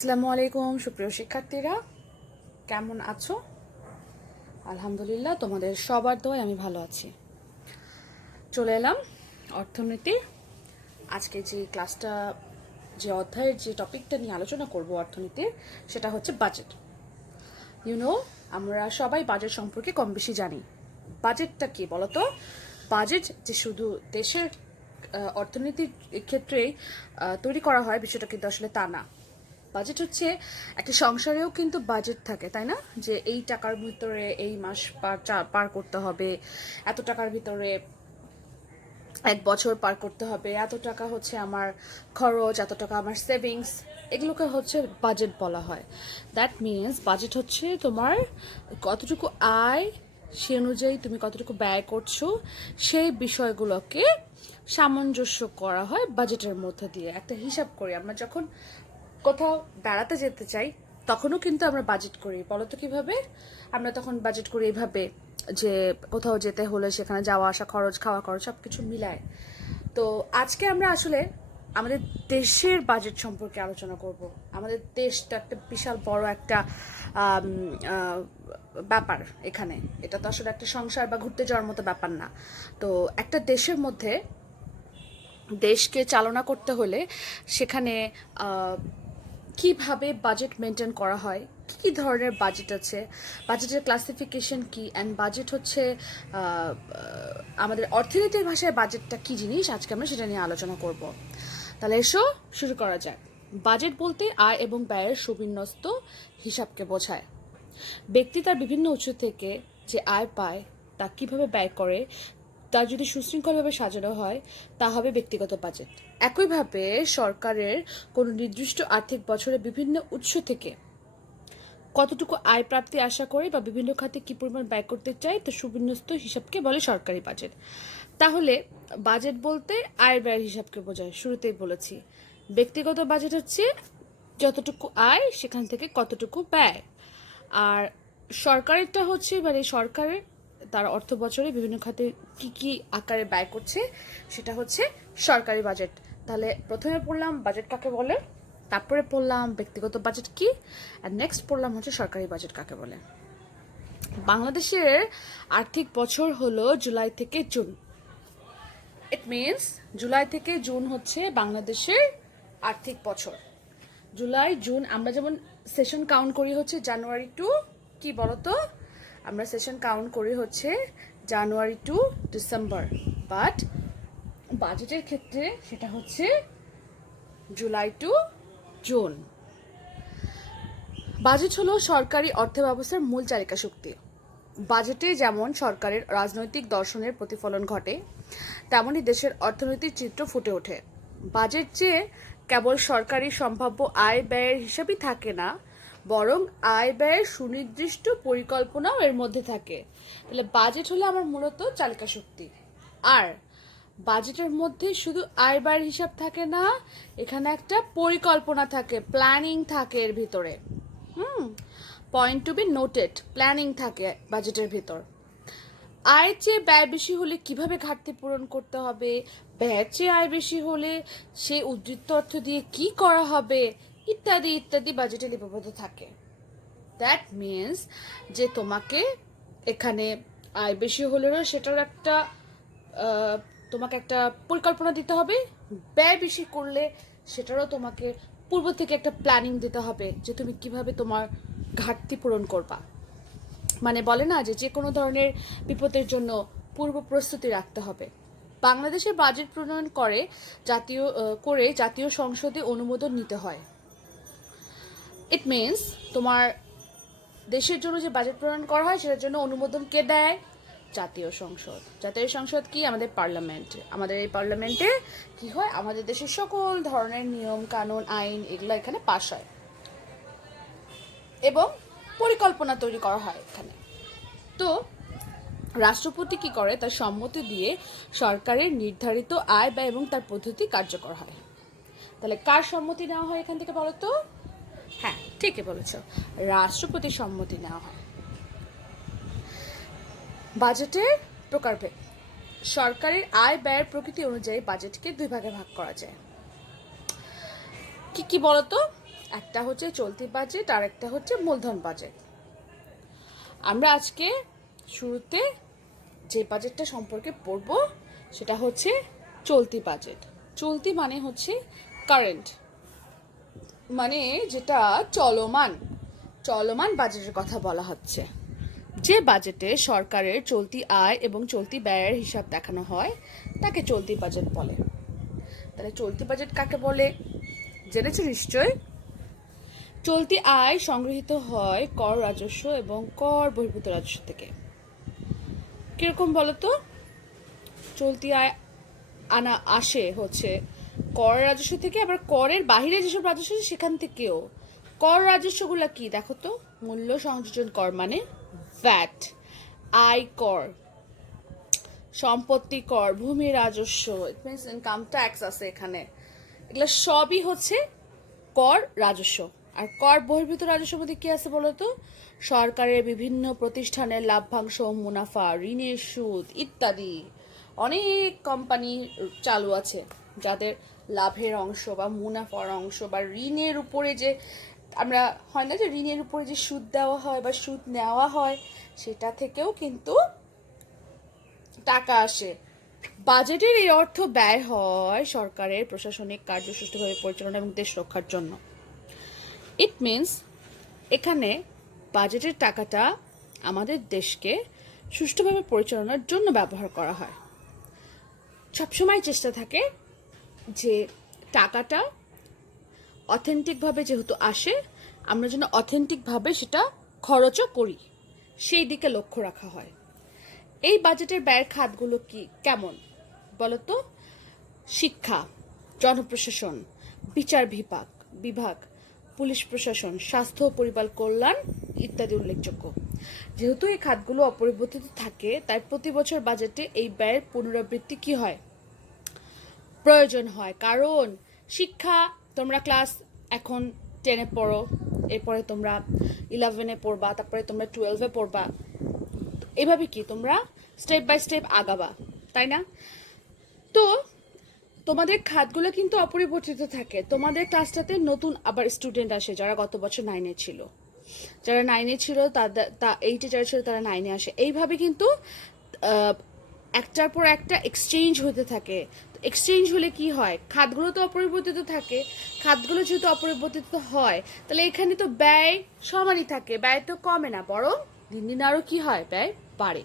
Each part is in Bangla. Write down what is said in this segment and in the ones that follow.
আসসালামু আলাইকুম সুপ্রিয় শিক্ষার্থীরা, কেমন আছো? আলহামদুলিল্লাহ, তোমাদের সবার দোয়ায় আমি ভালো আছি। চলে এলাম অর্থনীতি। আজকে যে ক্লাসটা, যে অধ্যায়ের যে টপিকটা নিয়ে আলোচনা করব অর্থনীতির, সেটা হচ্ছে বাজেট। আমরা সবাই বাজেট সম্পর্কে কম বেশি জানি। বাজেটটা কি বলতো? বাজেট যে শুধু দেশের অর্থনীতির ক্ষেত্রেই তৈরি করা হয়, বিষয়টা কিন্তু আসলে তা না। বাজেট হচ্ছে একটা সংসারেও কিন্তু বাজেট থাকে, তাই না? যে এই টাকার ভিতরে এই মাস পার করতে হবে, এত টাকার ভিতরে এক বছর পার করতে হবে, এত টাকা হচ্ছে আমার খরচ, এত টাকা আমার সেভিংস, এগুলোকে হচ্ছে বাজেট বলা হয়। দ্যাট মিনস বাজেট হচ্ছে তোমার কতটুকু আয়, সে অনুযায়ী তুমি কতটুকু ব্যয় করছো, সেই বিষয়গুলোকে সামঞ্জস্য করা হয় বাজেটের মধ্যে দিয়ে। একটা হিসাব করি আমরা যখন কোথাও বেড়াতে যেতে চাই, তখনও কিন্তু আমরা বাজেট করি। বলো তো কিভাবে? আমরা তখন বাজেট করি এইভাবে যে কোথাও যেতে হলে সেখানে যাওয়া আসা খরচ, খাওয়া খরচ সব কিছু মিলায়। তো আজকে আমরা আসলে আমাদের দেশের বাজেট সম্পর্কে আলোচনা করব। আমাদের দেশটা একটা বিশাল বড় একটা ব্যাপার এখানে। এটা তো আসলে একটা সংসার বা ঘুরতে যাওয়ার মতো ব্যাপার না। তো একটা দেশের মধ্যে দেশকে চালনা করতে হলে সেখানে কিভাবে বাজেট মেনটেন করা হয়, কী কী ধরনের বাজেট আছে, বাজেটের ক্লাসিফিকেশন কি, অ্যান্ড বাজেট হচ্ছে আমাদের অর্থনীতির ভাষায় বাজেটটা কী জিনিস, আজকে আমরা সেটা নিয়ে আলোচনা করব। তাহলে এসো শুরু করা যাক। বাজেট বলতে আয় এবং ব্যয়ের সুবিন্যস্ত হিসাবকে বোঝায়। ব্যক্তি তার বিভিন্ন উৎস থেকে যে আয় পায় তা কিভাবে ব্যয় করে তা যদি সুশৃঙ্খলভাবে সাজানো হয়, তা হবে ব্যক্তিগত বাজেট। একইভাবে সরকারের কোনো নির্দিষ্ট আর্থিক বছরে বিভিন্ন উৎস থেকে কতটুকু আয় প্রাপ্তি আশা করে বা বিভিন্ন খাতে কি পরিমাণ ব্যয় করতে চায় তা সুবিন্যস্ত হিসাবকে বলে সরকারি বাজেট। তাহলে বাজেট বলতে আয় ব্যয়ের হিসাবকে বোঝায়। শুরুতেই বলেছি, ব্যক্তিগত বাজেট হচ্ছে যতটুকু আয় সেখান থেকে কতটুকু ব্যয়। আর সরকারেরটা হচ্ছে সরকারের তার অর্থ বছরে বিভিন্ন খাতে কি কি আকারে ব্যয় করছে, সেটা হচ্ছে সরকারি বাজেট। তাহলে প্রথমে পড়লাম বাজেট কাকে বলে, তারপরে পড়লাম ব্যক্তিগত বাজেট কি, আর নেক্সট পড়লাম হচ্ছে সরকারি বাজেট কাকে বলে। বাংলাদেশের আর্থিক বছর হলো জুলাই থেকে জুন। ইট মিনস জুলাই থেকে জুন হচ্ছে বাংলাদেশের আর্থিক বছর। জুলাই জুন আমরা যেমন সেশন কাউন্ট করি হচ্ছে জানুয়ারি টু, কি বলতো, আমরা সেশন কাউন্ট করি হচ্ছে জানুয়ারি টু ডিসেম্বর, বাট বাজেটের ক্ষেত্রে সেটা হচ্ছে জুলাই টু জুন। বাজেট হলো সরকারি অর্থব্যবস্থার মূল চালিকা শক্তি। বাজেটে যেমন সরকারের রাজনৈতিক দর্শনের প্রতিফলন ঘটে, তেমনি দেশের অর্থনৈতিক চিত্র ফুটে ওঠে। বাজেট যে কেবল সরকারি সম্ভাব্য আয় ব্যয়ের হিসাবই থাকে না, বরং আয় ব্যয়ের সুনির্দিষ্ট পরিকল্পনাও এর মধ্যে থাকে। তাহলে বাজেট হলো আমার মূলত চালিকা শক্তি। আর বাজেটের মধ্যে শুধু আয় ব্যয়ের হিসাব থাকে না, এখানে একটা পরিকল্পনা থাকে, প্ল্যানিং থাকে এর ভিতরে। Point to be noted, planning থাকে বাজেটের ভিতর। আয়ের চেয়ে ব্যয় বেশি হলে কিভাবে ঘাটতি পূরণ করতে হবে, ব্যয়ের চেয়ে আয় বেশি হলে সে উদ্ধৃত অর্থ দিয়ে কি করা হবে, ইত্যাদি ইত্যাদি বাজেটে লিপিবদ্ধ থাকে। দ্যাট মিনস যে তোমাকে এখানে আয় বেশি হলেও সেটার একটা তোমাকে একটা পরিকল্পনা দিতে হবে, ব্যয় বেশি করলে সেটারও তোমাকে পূর্ব থেকে একটা প্ল্যানিং দিতে হবে যে তুমি কিভাবে তোমার ঘাটতি পূরণ করবা। মানে বলে না যে কোনো ধরনের বিপদের জন্য পূর্ব প্রস্তুতি রাখতে হবে। বাংলাদেশের বাজেট প্রণয়ন জাতীয় সংসদে অনুমোদন নিতে হয়। ইট মিনস তোমার দেশের জন্য যে বাজেট প্রণয়ন করা হয় সেটার জন্য অনুমোদন কে দেয়? জাতীয় সংসদ। জাতীয় সংসদ কি? আমাদের পার্লামেন্ট। আমাদের এই পার্লামেন্টে কি হয়? আমাদের দেশের সকল ধরনের নিয়ম কানুন আইন এগুলো এখানে পাশ হয় এবং পরিকল্পনা তৈরি করা হয় এখানে। তো রাষ্ট্রপতি কি করে? তার সম্মতি দিয়ে সরকারের নির্ধারিত আয় ব্যয় এবং তার পদ্ধতি কার্যকর হয়। তাহলে কার সম্মতি নেওয়া হয় এখান থেকে বলো তো? হ্যাঁ, ঠিকই বলেছ, রাষ্ট্রপতির সম্মতি নেওয়া হয়। বাজেটের প্রকারভেদ। সরকারের আয় ব্যয়ের প্রকৃতি অনুযায়ী বাজেটকে দুই ভাগে ভাগ করা যায়। কি কি বলতো? একটা হচ্ছে চলতি বাজেট আর একটা হচ্ছে মূলধন বাজেট। আমরা আজকে শুরুতে যে বাজেটটা সম্পর্কে পড়ব সেটা হচ্ছে চলতি বাজেট। চলতি মানে হচ্ছে কারেন্ট, মানে যেটা চলমান চলমান বাজেটের কথা বলা হচ্ছে। যে বাজেটে সরকারের চলতি আয় এবং চলতি ব্যয়ের হিসাব দেখানো হয় তাকে চলতি বাজেট বলে। তাহলে চলতি বাজেট কাকে বলে জেনেছো নিশ্চয়। চলতি আয় সংগৃহীত হয় কর রাজস্ব এবং কর বহির্ভূত রাজস্ব থেকে। কিরকম বলতো? চলতি আয় আসে হচ্ছে কর রাজস্ব থেকে, আবার করের বাহিরে যেসব রাজস্ব আছে সেখান থেকেও। কর রাজস্বগুলো কি দেখো তো? মূল্য সংযোজন কর মানে ভ্যাট, আয় কর, সম্পত্তি কর, ভূমি রাজস্ব, ইট মিনস ইনকাম ট্যাক্স আছে এখানে। এগুলো সবই হচ্ছে কর রাজস্ব। আর কর বহির্ভূত রাজস্বের মধ্যে কি আছে বলতো? সরকারের বিভিন্ন প্রতিষ্ঠানের লাভ্যাংশ, মুনাফা, ঋণের সুদ ইত্যাদি। অনেক কোম্পানি চালু আছে যাদের লাভের অংশ বা মুনাফার অংশ বা ঋণের উপরে যে আমরা হয় না যে ঋণের উপরে যে সুদ দেওয়া হয় বা সুদ নেওয়া হয় সেটা থেকেও কিন্তু টাকা আসে। বাজেটের এই অর্থ ব্যয় হয় সরকারের প্রশাসনিক কার্য সুষ্ঠুভাবে পরিচালনা এবং দেশ রক্ষার জন্য। ইট মিনস এখানে বাজেটের টাকাটা আমাদের দেশকে সুষ্ঠুভাবে পরিচালনার জন্য ব্যবহার করা হয়। সবসময় চেষ্টা থাকে যে টাকাটা অথেন্টিকভাবে যেহেতু আসে, আমরা যেন অথেন্টিকভাবে সেটা খরচও করি, সেই দিকে লক্ষ্য রাখা হয়। এই বাজেটের ব্যয়ের খাতগুলো কি কেমন বলতো? শিক্ষা, জনপ্রশাসন, বিচার বিভাগ, পুলিশ প্রশাসন, স্বাস্থ্য ও পরিবার কল্যাণ ইত্যাদি উল্লেখযোগ্য। যেহেতু এই খাতগুলো অপরিবর্তিত থাকে তাই প্রতি বছর বাজেটে এই ব্যয়ের পুনরাবৃত্তি কি হয়? প্রয়োজন হয়। কারণ শিক্ষা, তোমরা ক্লাস এখন 10-এ পড়ো, এরপরে তোমরা 11-এ পড়বা, তারপরে তোমরা 12-এ পড়বা, এভাবে কি তোমরা স্টেপ বাই স্টেপ আগাবা, তাই না? তো তোমাদের খাতগুলো কিন্তু অপরিবর্তিত থাকে। তোমাদের ক্লাসটাতে নতুন আবার স্টুডেন্ট আসে যারা গত বছর 9-এ ছিল, যারা 9-এ ছিল তাদের 8-এ যারা ছিল তারা 9-এ আসে। এইভাবে কিন্তু একটার পর একটা এক্সচেঞ্জ হতে থাকে। এক্সচেঞ্জ হলে কি হয়? খাতগুলো তো অপরিবর্তিত থাকে। খাতগুলো যেহেতু অপরিবর্তিত হয় তাহলে এখানে তো ব্যয় সমানই থাকে, ব্যয় তো কমে না, বরং দিন দিন আরও কি হয়? ব্যয় বাড়ে।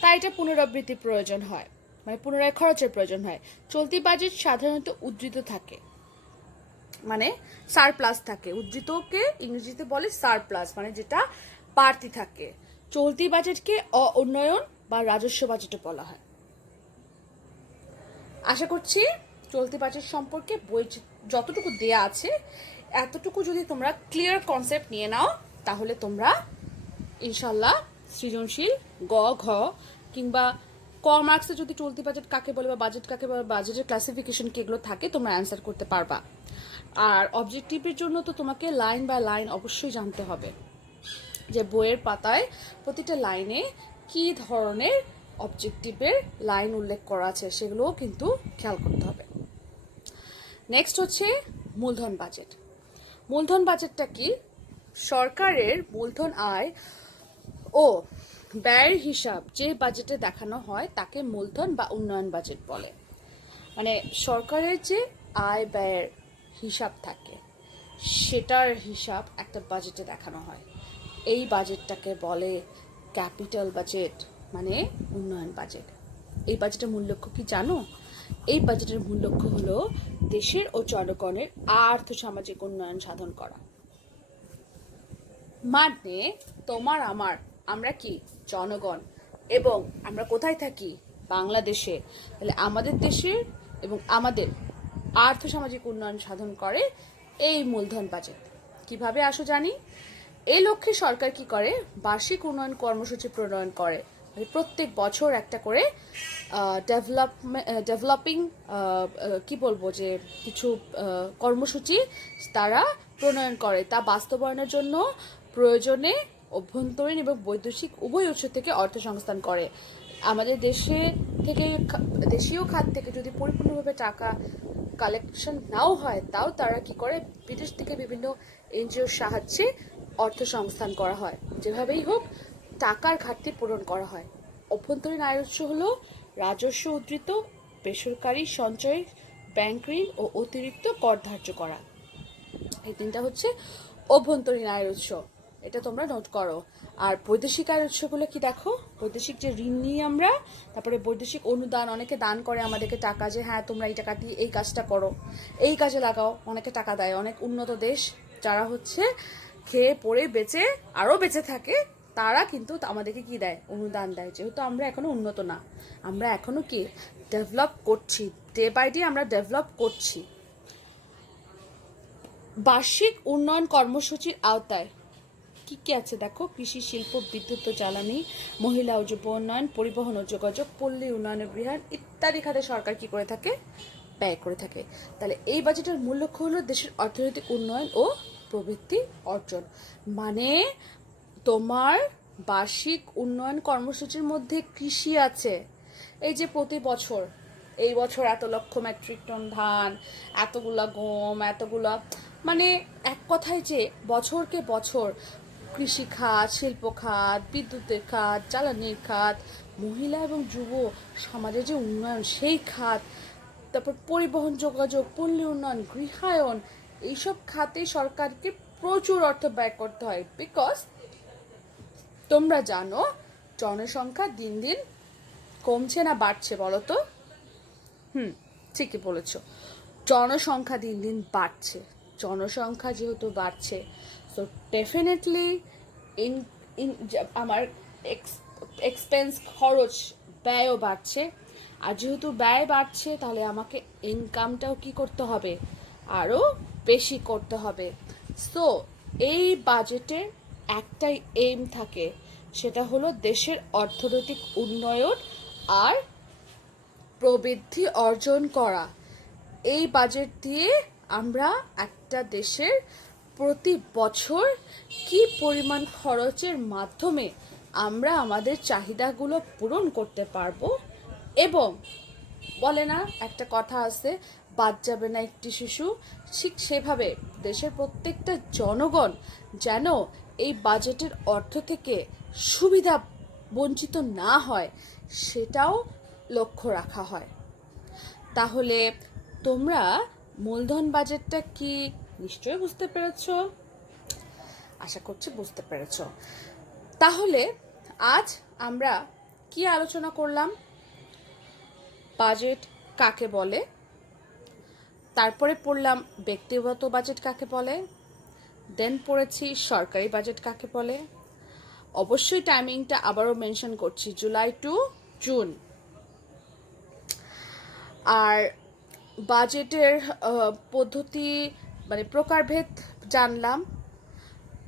তাই এটা পুনরাবৃত্তির প্রয়োজন হয়, মানে পুনরায় খরচের প্রয়োজন হয়। চলতি বাজেট সাধারণত উদ্ধৃত থাকে, মানে সারপ্লাস থাকে। উদ্ধৃতকে ইংরেজিতে বলে সারপ্লাস, মানে যেটা বাড়তি থাকে। চলতি বাজেটকে উন্নয়ন বা রাজস্ব বাজেটও বলা হয়। আশা করছি চলতি বাজেট সম্পর্কে বই যতটুকু দেয়া আছে এতটুকু যদি তোমরা ক্লিয়ার কনসেপ্ট নিয়ে নাও তাহলে তোমরা ইনশাল্লাহ সৃজনশীল গ ঘ কিংবা ক মার্কসে যদি চলতি বাজেট কাকে বলে বা বাজেট কাকে বলে, বাজেটের ক্লাসিফিকেশন কি এগুলো থাকে, তোমরা অ্যান্সার করতে পারবা। আর অবজেক্টিভের জন্য তো তোমাকে লাইন বাই লাইন অবশ্যই জানতে হবে যে বইয়ের পাতায় প্রতিটা লাইনে কি ধরনের অবজেক্টিভের লাইন উল্লেখ করা আছে, সেগুলোও কিন্তু খেয়াল করতে হবে। নেক্সট হচ্ছে মূলধন বাজেট। মূলধন বাজেটটা কি? সরকারের মূলধন আয় ও ব্যয়ের হিসাব যে বাজেটে দেখানো হয় তাকে মূলধন বা উন্নয়ন বাজেট বলে। মানে সরকারের যে আয় ব্যয়ের হিসাব থাকে সেটার হিসাব একটা বাজেটে দেখানো হয়। এই বাজেটটাকে বলে ক্যাপিটাল বাজেট, মানে উন্নয়ন বাজেট। এই বাজেটের মূল লক্ষ্য কি জানো? এই বাজেটের মূল লক্ষ্য হলো দেশের ও জনগণের আর্থ সামাজিক উন্নয়ন সাধন করা। মানে তোমার আমার, আমরা কি জনগণ, এবং আমরা কোথায় থাকি? বাংলাদেশে। তাহলে আমাদের দেশের এবং আমাদের আর্থ সামাজিক উন্নয়ন সাধন করে এই মূলধন বাজেট। কিভাবে আসো জানি। এই লক্ষ্যে সরকার কি করে? বার্ষিক উন্নয়ন কর্মসূচি প্রণয়ন করে। প্রত্যেক বছর একটা করে ডেভেলপিং কি বলবো যে কিছু কর্মসূচি তারা প্রণয়ন করে। তা বাস্তবায়নের জন্য প্রয়োজনে অভ্যন্তরীণ এবং বৈদেশিক উভয় উৎস থেকে অর্থ সংস্থান করে। আমাদের দেশে থেকে দেশীয় খাত থেকে যদি পরিপূর্ণভাবে টাকা কালেকশন নাও হয়, তাও তারা কি করে বিদেশ থেকে বিভিন্ন এনজিওর সাহায্যে অর্থ সংস্থান করা হয়। যেভাবেই হোক টাকার ঘাটতি পূরণ করা হয়। অভ্যন্তরীণ আয়ের উৎস হলো রাজস্ব উদ্ধৃত, বেসরকারি সঞ্চয়, ব্যাংক ঋণ ও অতিরিক্ত কর ধার্য করা। এই তিনটা হচ্ছে অভ্যন্তরীণ আয়ের উৎস, এটা তোমরা নোট করো। আর বৈদেশিক আয়ের উৎসগুলো কি দেখো, বৈদেশিক যে ঋণ নিই আমরা, তারপরে বৈদেশিক অনুদান, অনেকে দান করে আমাদেরকে টাকা, যে হ্যাঁ তোমরা এই টাকা দিয়ে এই কাজটা করো, এই কাজে লাগাও, অনেকে টাকা দেয়। অনেক উন্নত দেশ যারা হচ্ছে খেয়ে পড়ে বেঁচে আরও বেঁচে থাকে, তারা কিন্তু আমাদেরকে কি দেয়, অনুদান দেয়। যেহেতু আমরা এখনো উন্নত না, আমরা এখনো কি ডেভেলপ করছি, ডে বাই ডে আমরা ডেভেলপ করছি। বার্ষিক উন্নয়ন কর্মসূচির আওতায় কি কি আছে দেখো, কৃষি, শিল্প, বিদ্যুৎ ও জ্বালানি, মহিলা ও যুব উন্নয়ন, পরিবহন ও যোগাযোগ, পল্লী উন্নয়নের বৃহৎ ইত্যাদি খাতে সরকার কি করে থাকে, ব্যয় করে থাকে। তাহলে এই বাজেটের মূল লক্ষ্য হলো দেশের অর্থনৈতিক উন্নয়ন ও প্রবৃদ্ধি অর্জন। মানে তোমার বার্ষিক উন্নয়ন কর্মসূচির মধ্যে কৃষি আছে। এই যে প্রতি বছর, এই বছর এত লক্ষ মেট্রিক টন ধান, এতগুলা গম, এতগুলা, মানে এক কথায় যে বছরকে বছর কৃষি খাত, শিল্প খাত, বিদ্যুতের খাত, জ্বালানির খাত, মহিলা এবং যুব সমাজের যে উন্নয়ন সেই খাত, তারপর পরিবহন, যোগাযোগ, পল্লী উন্নয়ন, গৃহায়ন, এইসব খাতে সরকারকে প্রচুর অর্থ ব্যয় করতে হয়। বিকজ তোমরা জানো জনসংখ্যা দিন দিন কমছে না বাড়ছে, বলো তো? ঠিকই বলেছ, জনসংখ্যা দিন দিন বাড়ছে। জনসংখ্যা যেহেতু বাড়ছে, সো ডেফিনেটলি ইন ইন আমার এক্সপেন্স, খরচ, ব্যয়ও বাড়ছে। আর যেহেতু ব্যয় বাড়ছে, তাহলে আমাকে ইনকামটাও কি করতে হবে, আরও বেশি করতে হবে। সো এই বাজেটের একটাই এইম থাকে, সেটা হলো দেশের অর্থনৈতিক উন্নয়ন আর প্রবৃদ্ধি অর্জন করা। এই বাজেট দিয়ে আমরা একটা দেশের প্রতি বছর কি পরিমাণ খরচের মাধ্যমে আমরা আমাদের চাহিদাগুলো পূরণ করতে পারবো। এবং বলে না একটা কথা আছে, বাদ যাবে না একটি শিশু, ঠিক সেভাবে দেশের প্রত্যেকটা জনগণ যেন এই বাজেটের অর্থ থেকে সুবিধা বঞ্চিত না হয়, সেটাও লক্ষ্য রাখা হয়। তাহলে তোমরা মূলধন বাজেটটা কি নিশ্চয়ই বুঝতে পেরেছ, আশা করছি বুঝতে পেরেছ। তাহলে আজ আমরা কি আলোচনা করলাম, বাজেট কাকে বলে, তারপরে পড়লাম ব্যক্তিগত বাজেট কাকে বলে, দেন পড়েছি সরকারি বাজেট কাকে বলে। অবশ্যই টাইমিংটা আবারও মেনশন করছি, জুলাই টু জুন। আর বাজেটের পদ্ধতি মানে প্রকারভেদ জানলাম,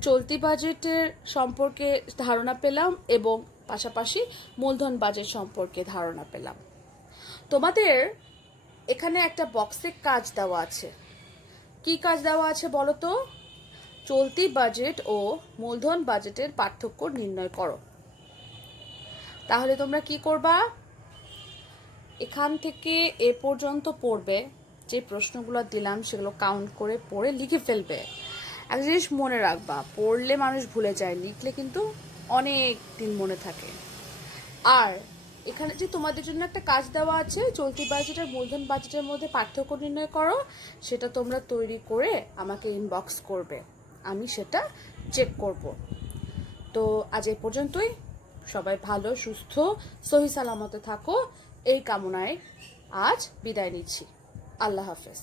চলতি বাজেটের সম্পর্কে ধারণা পেলাম এবং পাশাপাশি মূলধন বাজেট সম্পর্কে ধারণা পেলাম। তোমাদের এখানে একটা বক্সে কাজ দেওয়া আছে, কি কাজ দেওয়া আছে বলো তো? চলতি বাজেট ও মূলধন বাজেটের পার্থক্য নির্ণয় করো। তাহলে তোমরা কি করবা, এখান থেকে এ পর্যন্ত পড়বে, যে প্রশ্নগুলো দিলাম সেগুলো কাউন্ট করে পড়ে লিখে ফেলবে। একটা জিনিস মনে রাখবা, পড়লে মানুষ ভুলে যায়, লিখলে কিন্তু অনেক দিন মনে থাকে। আর এখানে যে তোমাদের জন্য একটা কাজ দেওয়া আছে, চলতি বাজেট আর মূলধন বাজেটের মধ্যে পার্থক্য নির্ণয় করো, সেটা তোমরা তৈরি করে আমাকে ইনবক্স করবে, আমি সেটা চেক করব। তো আজ এই পর্যন্তই, সবাই ভালো, সুস্থ, সহি সালামতে থাকো, এই কামনায় আজ বিদায় নিচ্ছি। আল্লাহ হাফেজ।